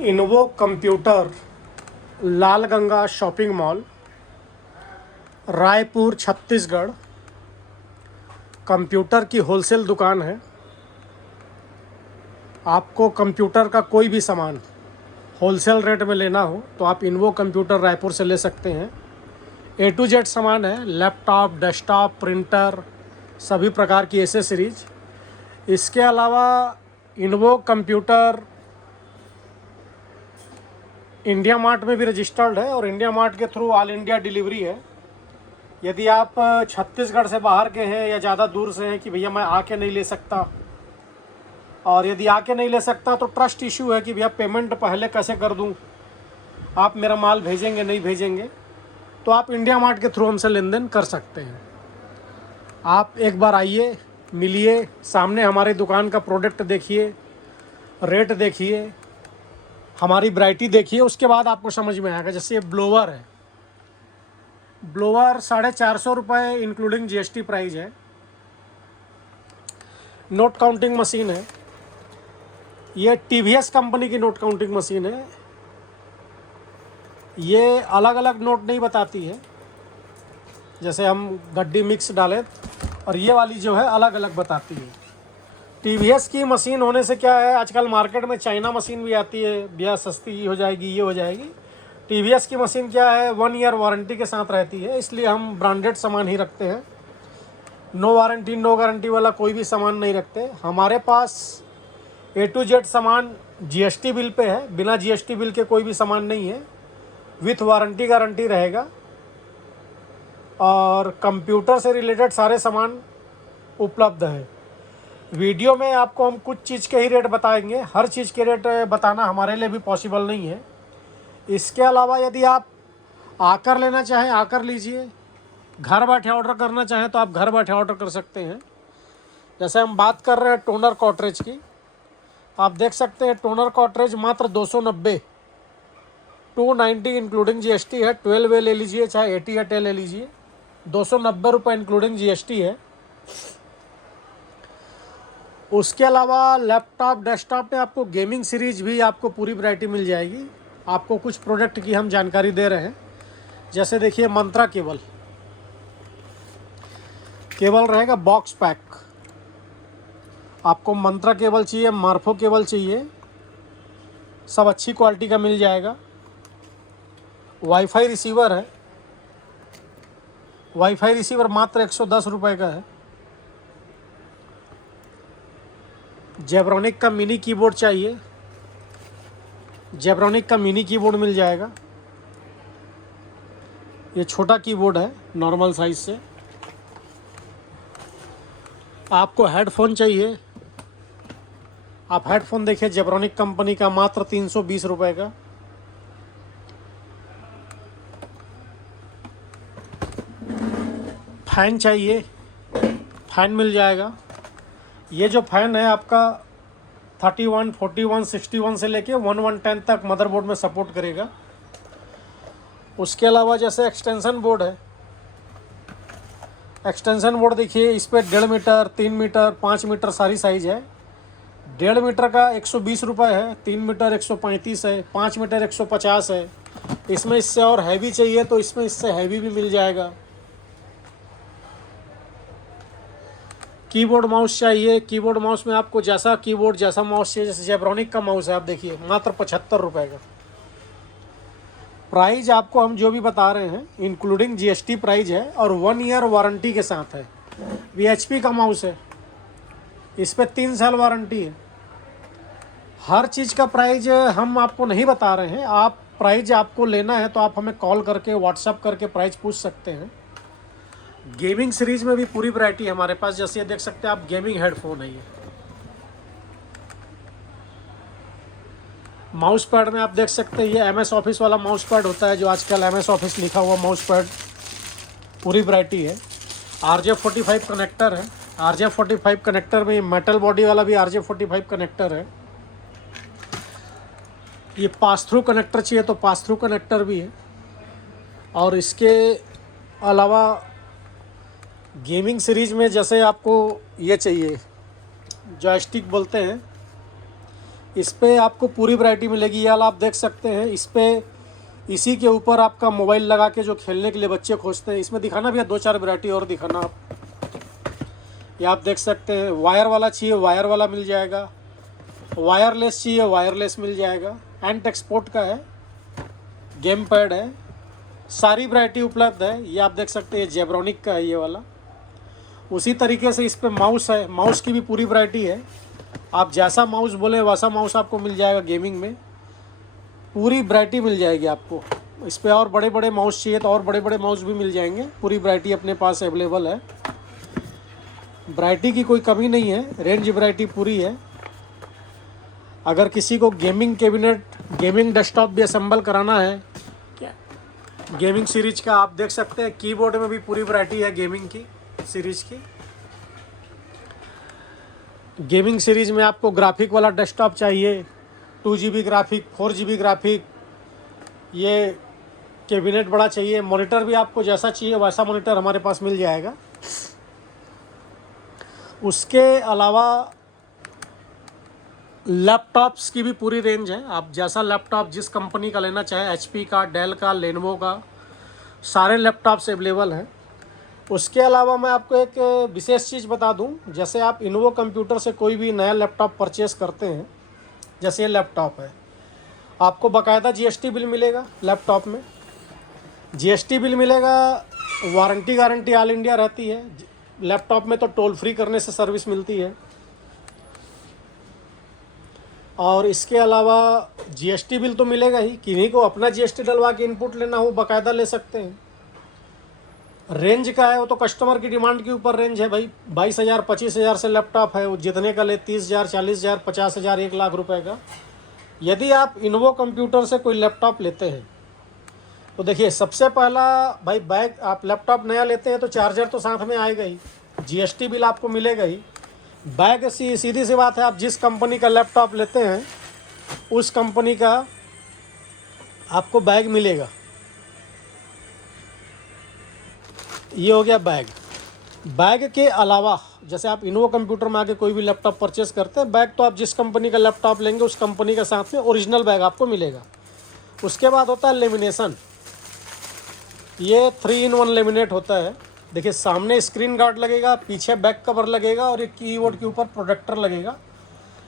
इन्वो computer, Lal Ganga shopping mall, Raipur Chhattisgarh. Computer की wholesale दुकान है। आपको कंप्यूटर का कोई भी सामान होलसेल रेट में लेना हो तो आप इन्वो कंप्यूटर रायपुर से ले सकते हैं। ए टू जेड सामान है, लैपटॉप, डेस्कटॉप, प्रिंटर, सभी प्रकार की एसेसरीज। इसके अलावा इन्वो कंप्यूटर इंडिया मार्ट में भी रजिस्टर्ड है और इंडिया मार्ट के थ्रू ऑल इंडिया डिलीवरी है। यदि आप छत्तीसगढ़ से बाहर के हैं या ज़्यादा दूर से हैं कि भैया मैं आके नहीं ले सकता, और यदि आके नहीं ले सकता तो ट्रस्ट इशू है कि भैया पेमेंट पहले कैसे कर दूं, आप मेरा माल भेजेंगे नहीं भेजेंगे, तो आप इंडिया मार्ट के थ्रू हमसे लेन देन कर सकते हैं। आप एक बार आइए, मिलिए, सामने हमारी दुकान का प्रोडक्ट देखिए, रेट देखिए, हमारी वैरायटी देखिए, उसके बाद आपको समझ में आएगा। जैसे ये ब्लोवर है, ब्लोवर 450 रुपये इंक्लूडिंग जीएसटी प्राइस है। नोट काउंटिंग मशीन है, ये टीवीएस कंपनी की नोट काउंटिंग मशीन है। ये अलग अलग नोट नहीं बताती है, जैसे हम गड्डी मिक्स डालें, और ये वाली जो है अलग अलग बताती है। टीवीएस की मशीन होने से क्या है, आजकल मार्केट में चाइना मशीन भी आती है, भैया सस्ती हो जाएगी, ये हो जाएगी। टीवीएस की मशीन क्या है, 1 ईयर वारंटी के साथ रहती है, इसलिए हम ब्रांडेड सामान ही रखते हैं। नो वारंटी नो गारंटी वाला कोई भी सामान नहीं रखते। हमारे पास ए टू जेड सामान जीएसटी बिल पे है, बिना जीएसटी बिल के कोई भी सामान नहीं है, विथ वारंटी गारंटी रहेगा। और कंप्यूटर से रिलेटेड सारे सामान उपलब्ध है। वीडियो में आपको हम कुछ चीज़ के ही रेट बताएंगे, हर चीज़ के रेट बताना हमारे लिए भी पॉसिबल नहीं है। इसके अलावा यदि आप आकर लेना चाहें आकर लीजिए, घर बैठे ऑर्डर करना चाहें तो आप घर बैठे ऑर्डर कर सकते हैं। जैसे हम बात कर रहे हैं टोनर कॉटरेज की, आप देख सकते हैं टोनर कॉटरेज मात्र 290, 290 इंक्लूडिंग जीएसटी है। 12A ले लीजिए चाहे 88A ले लीजिए, 290 रुपये इंक्लूडिंग जीएसटी है। उसके अलावा लैपटॉप डेस्कटॉप में आपको गेमिंग सीरीज भी आपको पूरी वैरायटी मिल जाएगी। आपको कुछ प्रोडक्ट की हम जानकारी दे रहे हैं। जैसे देखिए मंत्रा केबल, केबल रहेगा बॉक्स पैक। आपको मंत्रा केबल चाहिए, मार्फो केबल चाहिए, सब अच्छी क्वालिटी का मिल जाएगा। वाईफाई रिसीवर है, वाईफाई रिसीवर मात्र 110 रुपये का है। जेब्रॉनिक का मिनी कीबोर्ड चाहिए, जेब्रॉनिक का मिनी कीबोर्ड मिल जाएगा। ये छोटा कीबोर्ड है नॉर्मल साइज से। आपको हेडफोन चाहिए, आप हेडफोन देखिए जेब्रॉनिक कंपनी का मात्र 320 रुपये का। फैन चाहिए, फैन मिल जाएगा। ये जो फैन है आपका 31, 41, 61 से लेके 1110 तक मदरबोर्ड में सपोर्ट करेगा। उसके अलावा जैसे एक्सटेंशन बोर्ड है, एक्सटेंशन बोर्ड देखिए, इस पर 1.5 मीटर, 3 मीटर, 5 मीटर सारी साइज है। 1.5 मीटर का 120 रुपये है, 3 मीटर 135 है, 5 मीटर 150 है। इसमें इससे और हैवी चाहिए तो इसमें इससे हैवी भी मिल जाएगा। कीबोर्ड माउस चाहिए, कीबोर्ड माउस में आपको जैसा कीबोर्ड जैसा माउस चाहिए, जैसे जेब्रॉनिक का माउस है, आप देखिए मात्र 75 रुपये का। प्राइस आपको हम जो भी बता रहे हैं इंक्लूडिंग जीएसटी प्राइस है और 1 ईयर वारंटी के साथ है। वीएचपी का माउस है, इस पर 3 साल वारंटी है। हर चीज़ का प्राइस हम आपको नहीं बता रहे हैं। आप प्राइस आपको लेना है तो आप हमें कॉल करके व्हाट्सअप करके प्राइस पूछ सकते हैं। गेमिंग सीरीज में भी पूरी वैरायटी है हमारे पास। जैसे ये देख सकते हैं आप, गेमिंग हेडफोन है। ये माउस पैड में आप देख सकते हैं, ये एमएस ऑफिस वाला माउस पैड होता है, जो आजकल एमएस ऑफिस लिखा हुआ माउस पैड, पूरी वैरायटी है। RJ45 कनेक्टर है, RJ45 कनेक्टर में मेटल बॉडी वाला भी RJ45 कनेक्टर है। ये पास थ्रू कनेक्टर चाहिए तो पास थ्रू कनेक्टर भी है। और इसके अलावा गेमिंग सीरीज में जैसे आपको ये चाहिए, जॉयस्टिक बोलते हैं, इस पे आपको पूरी वैरायटी मिलेगी। ये वाला आप देख सकते हैं, इस पे इसी के ऊपर आपका मोबाइल लगा के जो खेलने के लिए बच्चे खोजते हैं, इसमें दिखाना भैया 2-4 वैरायटी और दिखाना आप। ये आप देख सकते हैं, वायर वाला चाहिए वायर वाला मिल जाएगा, वायरलेस चाहिए वायरलेस मिल जाएगा, एंड एक्सपोर्ट का है, गेम पैड है, सारी वैरायटी उपलब्ध है। ये आप देख सकते हैं जेब्रॉनिक का है ये वाला। उसी तरीके से इस पे माउस है, माउस की भी पूरी वैरायटी है। आप जैसा माउस बोले वैसा माउस आपको मिल जाएगा। गेमिंग में पूरी वैरायटी मिल जाएगी आपको। इस पे और बड़े बड़े माउस चाहिए तो और बड़े बड़े माउस भी मिल जाएंगे। पूरी वैरायटी अपने पास अवेलेबल है, वैरायटी की कोई कमी नहीं है, रेंज वैरायटी पूरी है। अगर किसी को गेमिंग कैबिनेट, गेमिंग डेस्कटॉप भी असेंबल कराना है क्या, गेमिंग सीरीज का आप देख सकते हैं, कीबोर्ड में भी पूरी वैरायटी है गेमिंग की सीरीज की। गेमिंग सीरीज में आपको ग्राफिक वाला डेस्कटॉप चाहिए, 2 GB ग्राफिक, 4 GB ग्राफिक, ये कैबिनेट बड़ा चाहिए, मॉनिटर भी आपको जैसा चाहिए वैसा मॉनिटर हमारे पास मिल जाएगा। उसके अलावा लैपटॉप्स की भी पूरी रेंज है। आप जैसा लैपटॉप जिस कंपनी का लेना चाहे, HP का, डेल का, लेनोवो का, सारे लैपटॉप्स अवेलेबल हैं। उसके अलावा मैं आपको एक विशेष चीज़ बता दूं, जैसे आप इनोवो कंप्यूटर से कोई भी नया लैपटॉप परचेस करते हैं, जैसे ये लैपटॉप है, आपको बाकायदा GST बिल मिलेगा। लैपटॉप में GST बिल मिलेगा, वारंटी गारंटी ऑल इंडिया रहती है। लैपटॉप में तो टोल फ्री करने से सर्विस मिलती है। और इसके अलावा GST बिल तो मिलेगा ही, किन्हीं को अपना GST डलवा के इनपुट लेना हो बाकायदा ले सकते हैं। रेंज का है वो तो कस्टमर की डिमांड के ऊपर रेंज है भाई। 22,000 25,000 से लैपटॉप है, वो जितने का ले 30,000 40,000 50,000 1 लाख रुपए का। यदि आप इनोवो कंप्यूटर से कोई लैपटॉप लेते हैं तो देखिए, सबसे पहला भाई बैग, आप लैपटॉप नया लेते हैं तो चार्जर तो साथ में आएगा ही, GST बिल आपको मिलेगा ही। बैग सीधी सी बात है, आप जिस कंपनी का लैपटॉप लेते हैं उस कंपनी का आपको बैग मिलेगा। ये हो गया बैग। बैग के अलावा जैसे आप इनोवो कंप्यूटर में आके कोई भी लैपटॉप परचेस करते हैं, बैग तो आप जिस कंपनी का लैपटॉप लेंगे उस कंपनी के साथ में ओरिजिनल बैग आपको मिलेगा। उसके बाद होता है लेमिनेशन। ये 3-in-1 लेमिनेट होता है। देखिए, सामने स्क्रीन गार्ड लगेगा, पीछे बैक कवर लगेगा और एक कीबोर्ड के ऊपर प्रोटेक्टर लगेगा।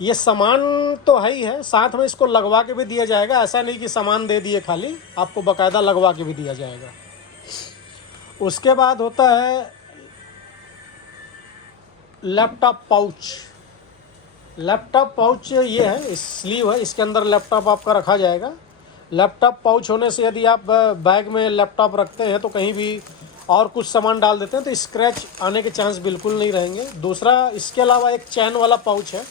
ये सामान तो है ही है, साथ में इसको लगवा के भी दिया जाएगा। ऐसा नहीं कि सामान दे दिए खाली, आपको बाकायदा लगवा के भी दिया जाएगा। उसके बाद होता है लैपटॉप पाउच। लैपटॉप पाउच ये है, स्लीव है, इसके अंदर लैपटॉप आपका रखा जाएगा। लैपटॉप पाउच होने से यदि आप बैग में लैपटॉप रखते हैं तो कहीं भी और कुछ सामान डाल देते हैं तो स्क्रैच आने के चांस बिल्कुल नहीं रहेंगे। दूसरा, इसके अलावा एक चैन वाला पाउच है।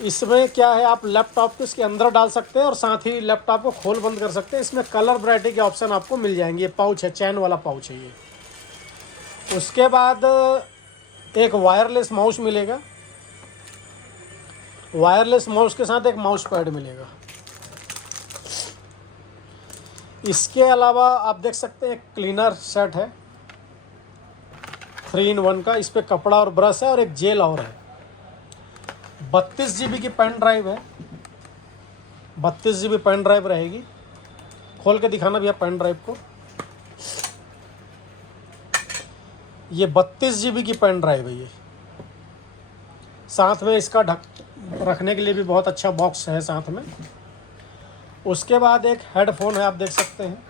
इसमें क्या है, आप लैपटॉप को इसके अंदर डाल सकते हैं और साथ ही लैपटॉप को खोल बंद कर सकते हैं। इसमें कलर वैरायटी के ऑप्शन आपको मिल जाएंगे। ये पाउच है, चैन वाला पाउच है ये। उसके बाद एक वायरलेस माउस मिलेगा। वायरलेस माउस के साथ एक माउस पैड मिलेगा। इसके अलावा आप देख सकते हैं एक क्लीनर सेट है 3-in-1 का। इस पे कपड़ा और ब्रश है और एक जेल और है। 32 GB की पेन ड्राइव है, 32 GB पेन ड्राइव रहेगी। खोल के दिखाना भैया पेन ड्राइव को। ये 32 GB की पेन ड्राइव है ये। साथ में इसका रखने के लिए भी बहुत अच्छा बॉक्स है साथ में। उसके बाद एक हेडफोन है, आप देख सकते हैं।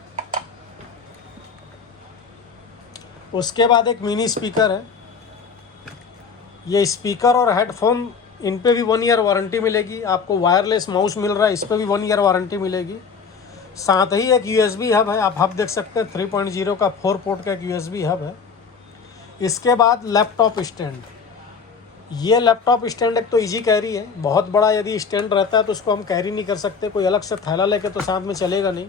उसके बाद एक मिनी स्पीकर है। ये स्पीकर और हेडफोन, इन पे भी 1 ईयर वारंटी मिलेगी आपको। वायरलेस माउस मिल रहा है, इस पे भी 1 ईयर वारंटी मिलेगी। साथ ही एक USB हब है, आप हब देख सकते हैं 3.0 का 4 पोर्ट का एक USB हब है। इसके बाद लैपटॉप स्टैंड। ये लैपटॉप स्टैंड एक तो इजी कैरी है, बहुत बड़ा यदि स्टैंड रहता है तो उसको हम कैरी नहीं कर सकते, कोई अलग से थैला लेके तो साथ में चलेगा नहीं।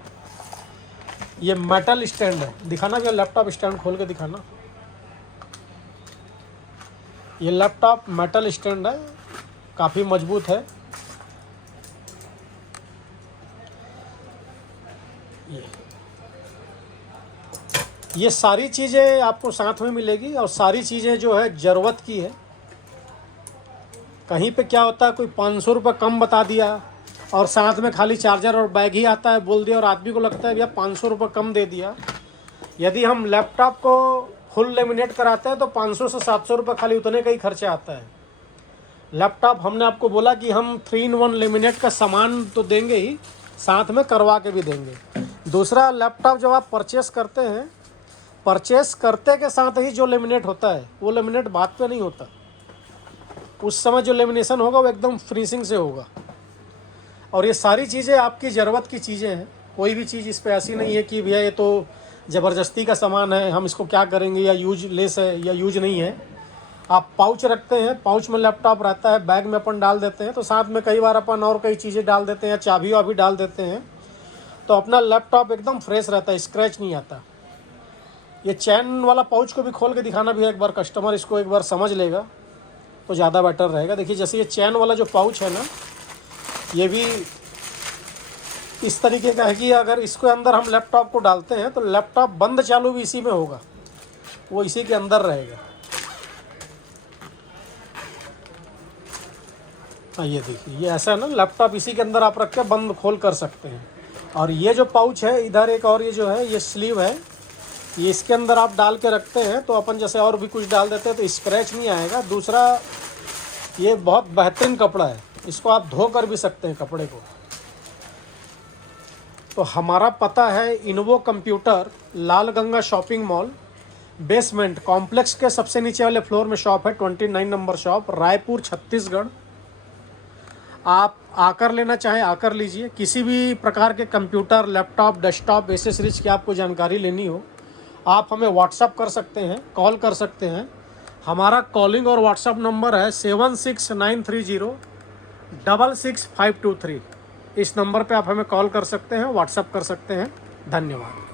ये मेटल स्टैंड है, दिखाना क्या लैपटॉप स्टैंड खोल के दिखाना। ये लैपटॉप मेटल स्टैंड है, काफ़ी मजबूत है। ये सारी चीज़ें आपको साथ में मिलेगी और सारी चीज़ें जो है ज़रूरत की है। कहीं पे क्या होता है, कोई 500 रुपये कम बता दिया और साथ में खाली चार्जर और बैग ही आता है, बोल दिया, और आदमी को लगता है भैया 500 रुपये कम दे दिया। यदि हम लैपटॉप को फुल लेमिनेट कराते हैं तो 500 से 700 रुपये खाली उतने का ही खर्चा आता है। लैपटॉप हमने आपको बोला कि हम 3-in-1 लेमिनेट का सामान तो देंगे ही, साथ में करवा के भी देंगे। दूसरा, लैपटॉप जब आप परचेस करते हैं, परचेस करते के साथ ही जो लेमिनेट होता है वो लेमिनेट बाद पे नहीं होता। उस समय जो लेमिनेशन होगा वो एकदम फिनिशिंग से होगा। और ये सारी चीज़ें आपकी ज़रूरत की चीज़ें हैं, कोई भी चीज़ इस पे ऐसी नहीं है कि भैया ये तो ज़बरदस्ती का सामान है, हम इसको क्या करेंगे, या यूज लेस है या यूज नहीं है। आप पाउच रखते हैं, पाउच में लैपटॉप रहता है, बैग में अपन डाल देते हैं, तो साथ में कई बार अपन और कई चीज़ें डाल देते हैं, चाबी वाबी डाल देते हैं, तो अपना लैपटॉप एकदम फ्रेश रहता है, स्क्रैच नहीं आता। ये चैन वाला पाउच को भी खोल के दिखाना भी है एक बार, कस्टमर इसको एक बार समझ लेगा तो ज़्यादा बेटर रहेगा। देखिए जैसे ये चैन वाला जो पाउच है ना, ये भी इस तरीके का है कि अगर इसके अंदर हम लैपटॉप को डालते हैं तो लैपटॉप बंद चालू भी इसी में होगा, वो इसी के अंदर रहेगा। ये देखिए, ये ऐसा है ना, लैपटॉप इसी के अंदर आप रख के बंद खोल कर सकते हैं। और ये जो पाउच है इधर एक, और ये जो है ये स्लीव है, ये इसके अंदर आप डाल के रखते हैं तो अपन जैसे और भी कुछ डाल देते हैं तो स्क्रैच नहीं आएगा। दूसरा, ये बहुत बेहतरीन कपड़ा है, इसको आप धो कर भी सकते हैं कपड़े को। तो हमारा पता है Innovo computer, Lal Ganga shopping mall, basement complex के सबसे नीचे वाले फ्लोर में शॉप है, 29 नंबर शॉप, रायपुर छत्तीसगढ़। आप आकर लेना चाहें आकर लीजिए। किसी भी प्रकार के कंप्यूटर, लैपटॉप, डेस्कटॉप, एसेसरीज की आपको जानकारी लेनी हो, आप हमें व्हाट्सअप कर सकते हैं, कॉल कर सकते हैं। हमारा कॉलिंग और व्हाट्सअप नंबर है 7693066523। इस नंबर पे आप हमें कॉल कर सकते हैं, व्हाट्सअप कर सकते हैं। धन्यवाद।